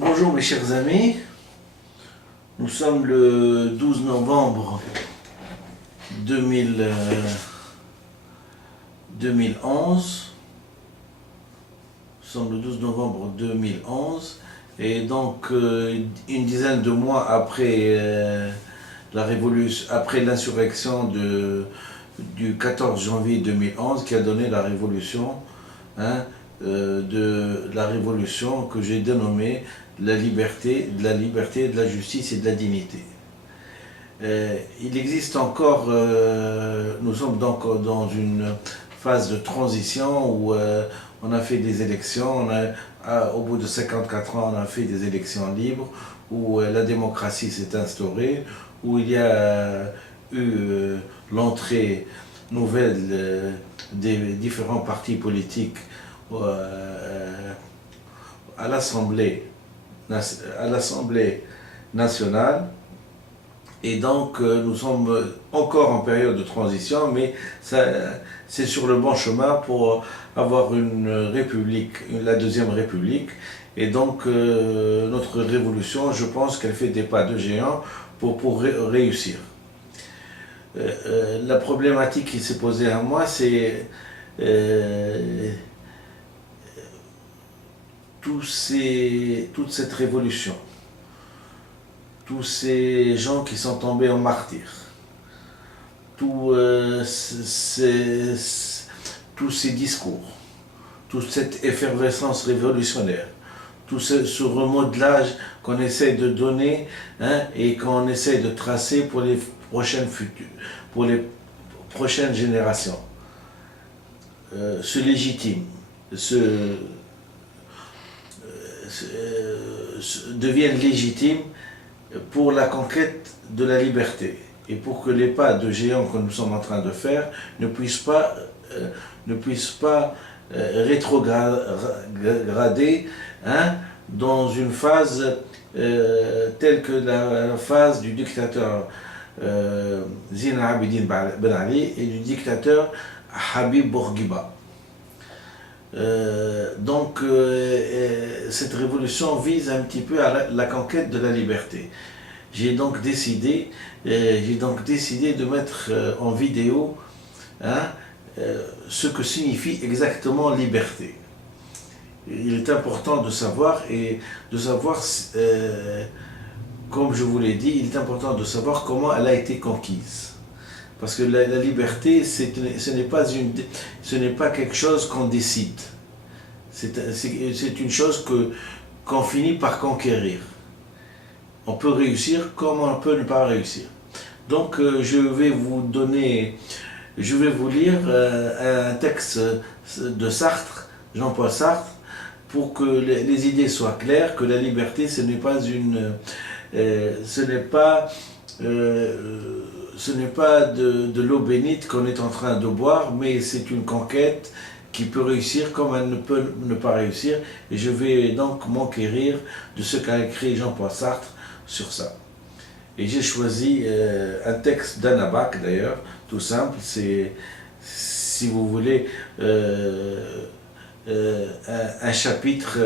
Bonjour mes chers amis, nous sommes le 12 novembre 2011. Nous sommes le 12 novembre 2011 et donc une dizaine de mois après la révolution, après l'insurrection du 14 janvier 2011 qui a donné la révolution, de la révolution que j'ai dénommée de la liberté, de la justice et de la dignité. Il existe encore, nous sommes donc dans une phase de transition où on a fait des élections, au bout de 54 ans on a fait des élections libres, où la démocratie s'est instaurée, où il y a eu l'entrée nouvelle des différents partis politiques à l'Assemblée nationale. Et donc nous sommes encore en période de transition, mais c'est sur le bon chemin pour avoir une république, la deuxième république. Et donc notre révolution, je pense qu'elle fait des pas de géant pour réussir. La problématique qui s'est posée à moi, c'est toute cette révolution, tous ces gens qui sont tombés en martyrs, tous ces discours, toute cette effervescence révolutionnaire, tout ce remodelage qu'on essaie de donner et qu'on essaie de tracer pour les prochaines générations, se légitime, deviennent légitimes pour la conquête de la liberté et pour que les pas de géant que nous sommes en train de faire ne puissent pas rétrograder dans une phase telle que la phase du dictateur Zine Abidine Ben Ali et du dictateur Habib Bourguiba. Donc cette révolution vise un petit peu à la conquête de la liberté. J'ai donc décidé de mettre en vidéo ce que signifie exactement liberté. Il est important de savoir, comme je vous l'ai dit, il est important de savoir comment elle a été conquise. Parce que la liberté, ce n'est pas quelque chose qu'on décide. C'est une chose qu'on finit par conquérir. On peut réussir comme on peut ne pas réussir. Donc je vais vous lire un texte de Sartre, Jean-Paul Sartre, pour que les idées soient claires, que la liberté, ce n'est pas de l'eau bénite qu'on est en train de boire, mais c'est une conquête qui peut réussir comme elle ne peut ne pas réussir. Et je vais donc m'enquérir de ce qu'a écrit Jean-Paul Sartre sur ça. Et j'ai choisi un texte d'Anabak d'ailleurs, tout simple, c'est, si vous voulez, un chapitre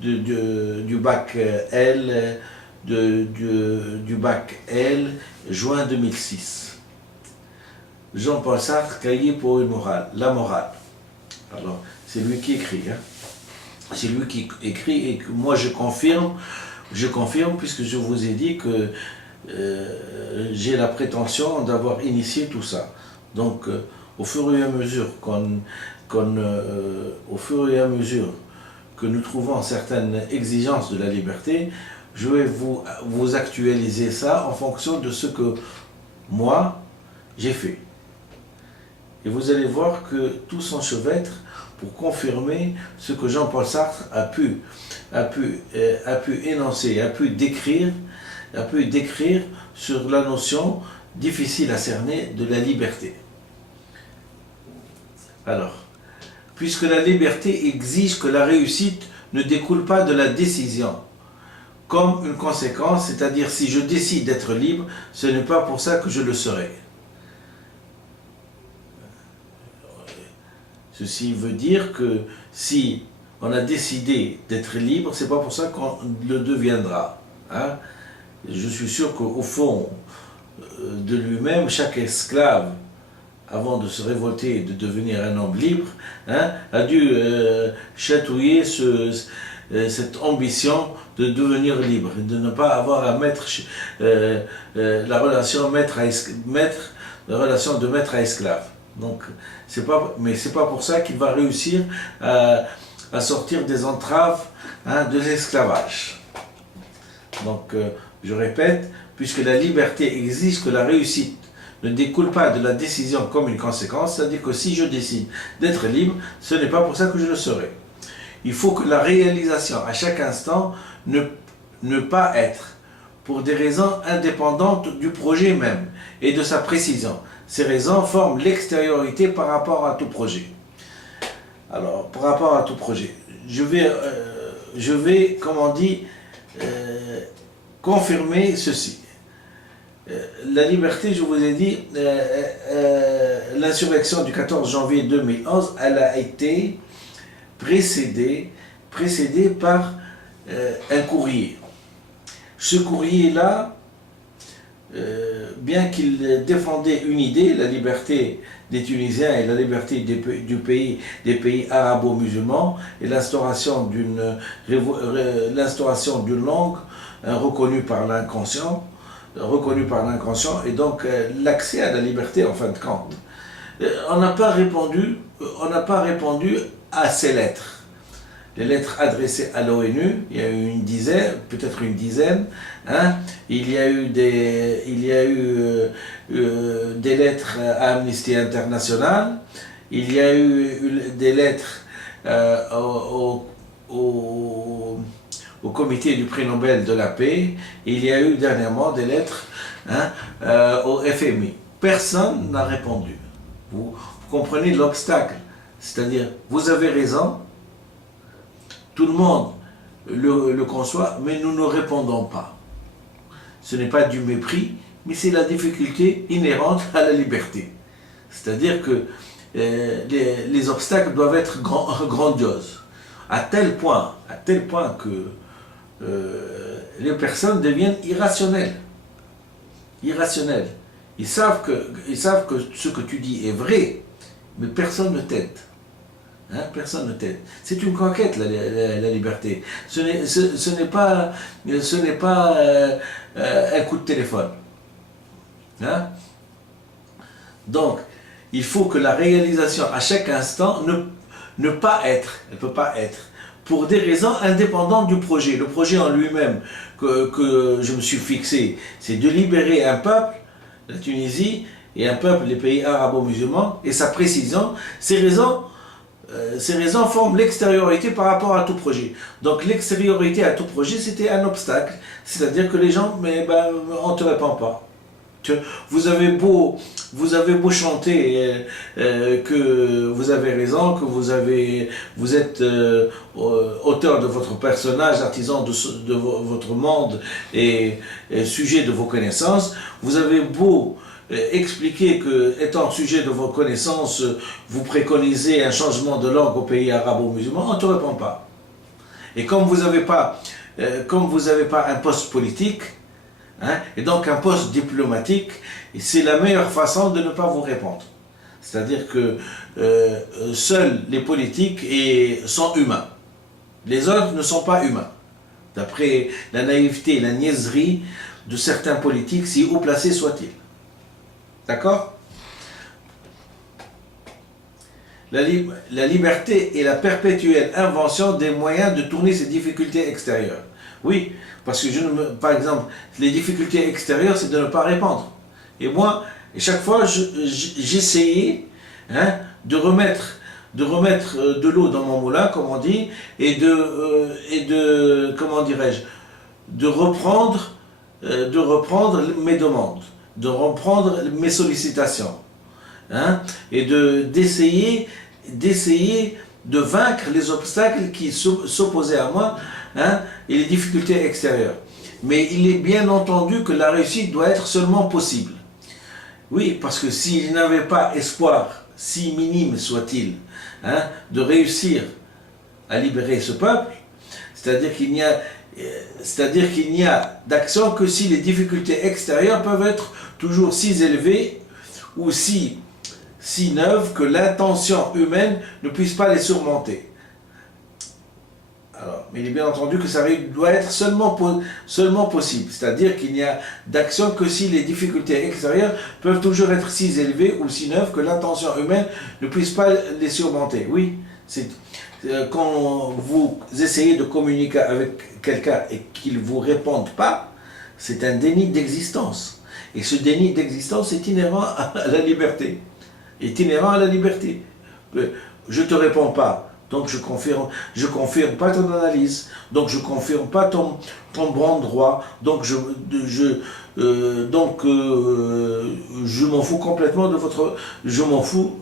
du bac L, du bac L, juin 2006. Jean-Paul Sartre, cahier pour une morale, la morale. Alors, c'est lui qui écrit. C'est lui qui écrit et que moi je confirme puisque je vous ai dit que j'ai la prétention d'avoir initié tout ça. Donc, au fur et à mesure que nous trouvons certaines exigences de la liberté, je vais vous actualiser ça en fonction de ce que moi j'ai fait. Et vous allez voir que tout s'enchevêtre pour confirmer ce que Jean-Paul Sartre a pu énoncer, a pu décrire sur la notion difficile à cerner de la liberté. Alors, puisque la liberté exige que la réussite ne découle pas de la décision, comme une conséquence, c'est-à-dire si je décide d'être libre, ce n'est pas pour ça que je le serai. Ceci veut dire que si on a décidé d'être libre, c'est pas pour ça qu'on le deviendra. Hein. Je suis sûr qu'au fond de lui-même, chaque esclave, avant de se révolter et de devenir un homme libre, hein, a dû chatouiller cette ambition de devenir libre, de ne pas avoir à mettre la relation la relation de maître à esclave. Donc, mais c'est pas pour ça qu'il va réussir à sortir des entraves, hein, de l'esclavage. Donc, je répète, puisque la liberté exige que la réussite ne découle pas de la décision comme une conséquence, c'est-à-dire que si je décide d'être libre, ce n'est pas pour ça que je le serai. Il faut que la réalisation à chaque instant ne pas être pour des raisons indépendantes du projet même et de sa précision. Ces raisons forment l'extériorité par rapport à tout projet. Alors, par rapport à tout projet, je vais comme on dit, confirmer ceci. La liberté, je vous ai dit, l'insurrection du 14 janvier 2011, elle a été précédée par un courrier. Ce courrier-là, bien qu'il défendait une idée, la liberté des Tunisiens et la liberté des pays arabo-musulmans et l'instauration d'une langue reconnue par l'inconscient, et donc l'accès à la liberté en fin de compte. On n'a pas répondu à ces lettres. Les lettres adressées à l'ONU, il y a eu peut-être une dizaine, hein. Il y a eu des lettres à Amnesty International, il y a eu des lettres au comité du prix Nobel de la paix, et il y a eu dernièrement des lettres, hein, au FMI. Personne n'a répondu. Vous comprenez l'obstacle, c'est-à-dire vous avez raison, tout le monde le conçoit, mais nous ne répondons pas. Ce n'est pas du mépris, mais c'est la difficulté inhérente à la liberté. C'est-à-dire que les obstacles doivent être grandioses, à tel point que les personnes deviennent irrationnelles. Ils savent que ce que tu dis est vrai, mais personne ne t'aide. Hein, personne ne t'aide. C'est une conquête, la liberté. Ce n'est pas un coup de téléphone. Hein? Donc, il faut que la réalisation à chaque instant elle ne peut pas être, pour des raisons indépendantes du projet. Le projet en lui-même que je me suis fixé, c'est de libérer un peuple, la Tunisie, et un peuple, les pays arabo-musulmans, et sa précision, ces raisons forment l'extériorité par rapport à tout projet. Donc l'extériorité à tout projet, c'était un obstacle. C'est-à-dire que les gens, on ne te répond pas. Vous avez beau chanter que vous avez raison, que vous êtes auteur de votre personnage, artisan de votre monde et sujet de vos connaissances. Vous avez beau expliquer que, étant sujet de vos connaissances, vous préconisez un changement de langue au pays arabo-musulman, on ne te répond pas. Et comme vous n'avez pas un poste politique, hein, et donc un poste diplomatique, c'est la meilleure façon de ne pas vous répondre. C'est-à-dire que seuls les politiques sont humains. Les autres ne sont pas humains. D'après la naïveté et la niaiserie de certains politiques, si haut placés soient-ils. D'accord? La liberté est la perpétuelle invention des moyens de tourner ces difficultés extérieures. Oui, parce que par exemple, les difficultés extérieures, c'est de ne pas répondre. Et moi, chaque fois, j'essayais, hein, de remettre de l'eau dans mon moulin, comme on dit, et de comment dirais-je, de reprendre mes demandes, de reprendre mes sollicitations, hein, et d'essayer de vaincre les obstacles qui s'opposaient à moi, hein, et les difficultés extérieures. Mais il est bien entendu que la réussite doit être seulement possible. Oui, parce que s'il n'avait pas espoir, si minime soit-il, hein, de réussir à libérer ce peuple, c'est-à-dire qu'il n'y a d'action que si les difficultés extérieures peuvent être toujours si élevées ou si neuves que l'intention humaine ne puisse pas les surmonter. Alors, mais il est bien entendu que ça doit être seulement possible, c'est-à-dire qu'il n'y a d'action que si les difficultés extérieures peuvent toujours être si élevées ou si neuves que l'intention humaine ne puisse pas les surmonter. Oui, c'est quand vous essayez de communiquer avec quelqu'un et qu'il ne vous réponde pas, c'est un déni d'existence. Et ce déni d'existence est inhérent à la liberté. Est inhérent à la liberté. Je ne te réponds pas. Donc je confirme pas ton analyse, donc je confirme pas ton bon droit, donc je m'en fous complètement de votre, je m'en fous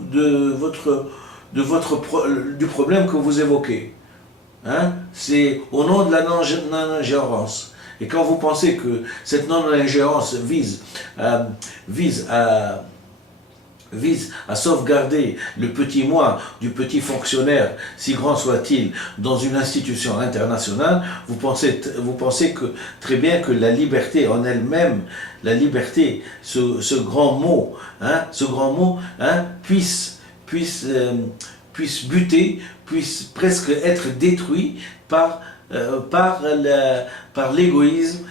du problème que vous évoquez. Hein? C'est au nom de la non-ingérence. Et quand vous pensez que cette non-ingérence vise à sauvegarder le petit moi du petit fonctionnaire, si grand soit-il, dans une institution internationale, vous pensez que très bien que la liberté en elle-même, la liberté, ce grand mot, puisse buter, puisse presque être détruit par l'égoïsme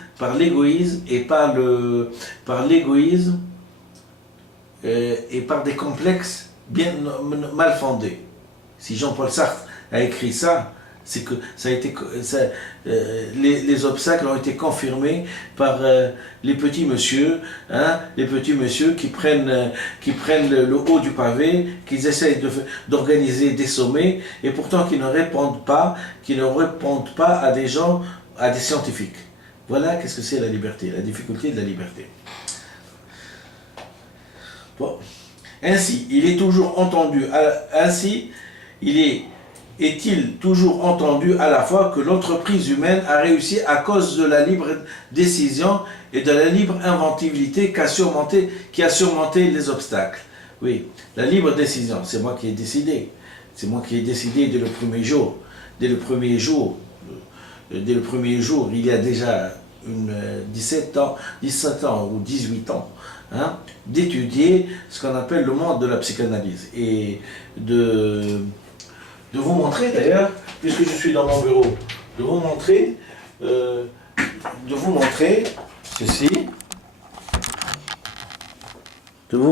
et par des complexes bien mal fondés. Si Jean-Paul Sartre a écrit ça, c'est que les obstacles ont été confirmés par les petits monsieur, qui prennent le haut du pavé, qui essayent d'organiser des sommets, et pourtant qui ne répondent pas à des gens, à des scientifiques. Voilà qu'est-ce que c'est la liberté, la difficulté de la liberté. Bon. Ainsi, est-il toujours entendu à la fois que l'entreprise humaine a réussi à cause de la libre décision et de la libre inventivité qui a surmonté les obstacles. Oui, la libre décision, c'est moi qui ai décidé. C'est moi qui ai décidé dès le premier jour. Dès le premier jour, il y a déjà 17 ans ou 18 ans, d'étudier ce qu'on appelle le monde de la psychanalyse et de vous montrer d'ailleurs, puisque je suis dans mon bureau, de vous montrer ceci, de vous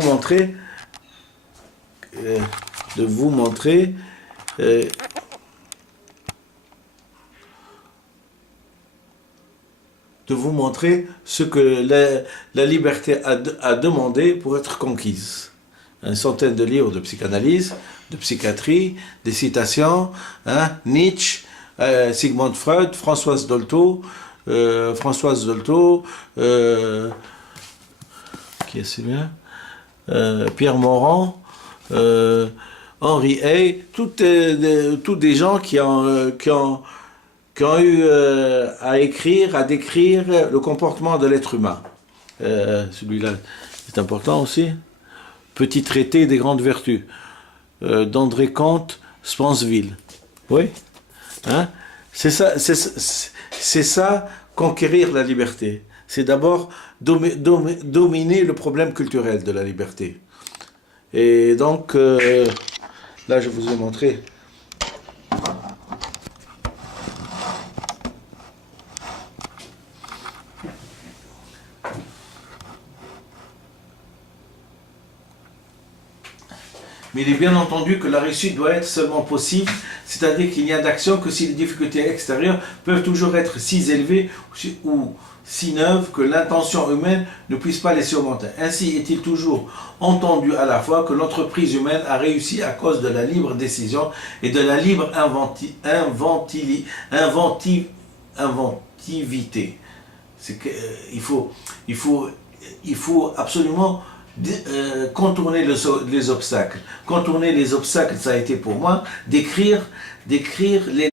montrer ce que la liberté a demandé pour être conquise. Une centaine de livres de psychanalyse, de psychiatrie, des citations, Nietzsche, Sigmund Freud, Françoise Dolto, qui est celui-là, Pierre Morand, Henri Hay, tous des gens qui ont eu à écrire, à décrire le comportement de l'être humain. Celui-là est important aussi. Petit traité des grandes vertus, d'André Comte, Spansville. Oui, c'est ça, conquérir la liberté. C'est d'abord dominer le problème culturel de la liberté. Et donc, là je vous ai montré. Mais il est bien entendu que la réussite doit être seulement possible, c'est-à-dire qu'il n'y a d'action que si les difficultés extérieures peuvent toujours être si élevées ou si neuves que l'intention humaine ne puisse pas les surmonter. Ainsi est-il toujours entendu à la fois que l'entreprise humaine a réussi à cause de la libre décision et de la libre inventivité. C'est que, il faut absolument contourner les obstacles. Contourner les obstacles, ça a été pour moi d'écrire les